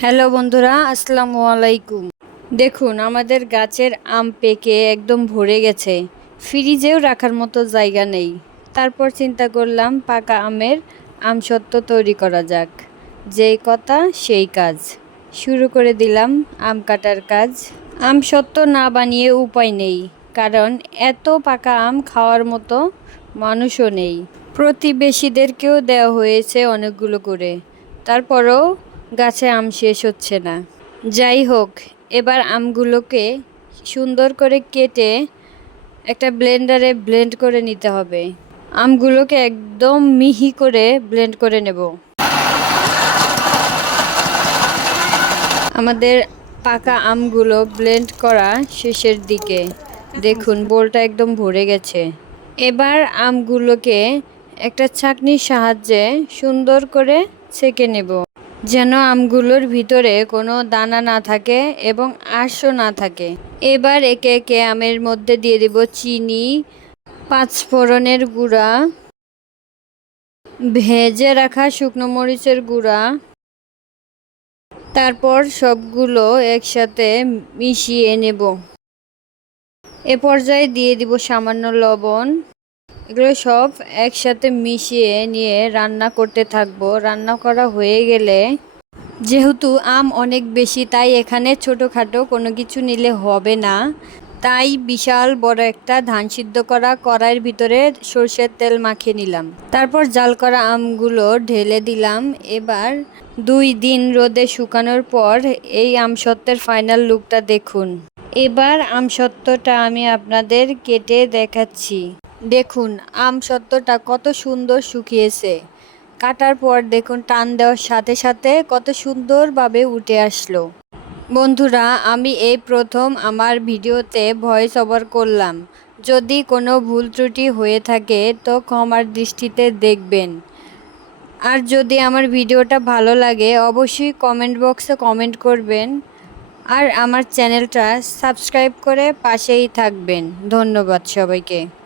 Hello বন্ধুরা, আসসালামু আলাইকুম। দেখুন, আমাদের গাছের আম পেকে একদম ভরে গেছে। ফ্রিজেও রাখার মতো জায়গা নেই। তারপর চিন্তা করলাম, পাকা আমের আমসত্ত্ব তৈরি করা যাক। যেই কথা, সেই কাজ। শুরু করে দিলাম আম কাটার কাজ। আমসত্ত্ব না বানিয়ে উপায় নেই, কারণ এত পাকা আম খাওয়ার মতো মানুষও নেই। প্রতিবেশীদেরকেও দেওয়া হয়েছে অনেকগুলো করে। তারপরও গাছে আম শেষ হচ্ছে না। যাই হোক, এবার আমগুলোকে সুন্দর করে কেটে একটা ব্লেন্ডারে ব্লেন্ড করে নিতে হবে। আমগুলোকে একদম মিহি করে ব্লেন্ড করে নেব। আমাদের পাকা আমগুলো ব্লেন্ড করা শেষের দিকে। দেখুন, বোলটা একদম ভরে গেছে। এবার আমগুলোকে একটা ছাঁকনির সাহায্যে সুন্দর করে ছেঁকে নেব। যেন আমগুলোর ভিতরে কোনো দানা না থাকে এবং আঁশও না থাকে। এবার একে একে আমের মধ্যে দিয়ে দেব চিনি, পাঁচফোড়নের গুঁড়া, ভেজে রাখা শুকনো মরিচের গুঁড়া। তারপর সবগুলো একসাথে মিশিয়ে নেব। এ পর্যায়ে দিয়ে দিব সামান্য লবণ। এগুলো সব একসাথে মিশিয়ে নিয়ে রান্না করতে থাকব। রান্না করা হয়ে গেলে যেহেতু আম অনেক বেশি, তাই এখানে ছোটোখাটো কোনো কিছু নিলে হবে না। তাই বিশাল বড় একটা ধান সিদ্ধ করা কড়াইয়ের ভিতরে সর্ষের তেল মাখিয়ে নিলাম। তারপর জাল করা আমগুলো ঢেলে দিলাম। এবার দুই দিন রোদে শুকানোর পর এই আমসত্ত্বের ফাইনাল লুকটা দেখুন। এবার আমসত্ত্বটা আমি আপনাদের কেটে দেখাচ্ছি। দেখুন, আম সত্ত্বটা কত সুন্দর শুকিয়েছে। কাটার পর দেখুন, টান দেওয়ার সাথে সাথে কত সুন্দরভাবে উঠে আসলো। বন্ধুরা, আমি এই প্রথম আমার ভিডিওতে ভয়েস ওভার করলাম। যদি কোনো ভুল ত্রুটি হয়ে থাকে, তো ক্ষমার দৃষ্টিতে দেখবেন। আর যদি আমার ভিডিওটা ভালো লাগে, অবশ্যই কমেন্ট বক্সে কমেন্ট করবেন। আর আমার চ্যানেলটা সাবস্ক্রাইব করে পাশেই থাকবেন। ধন্যবাদ সবাইকে।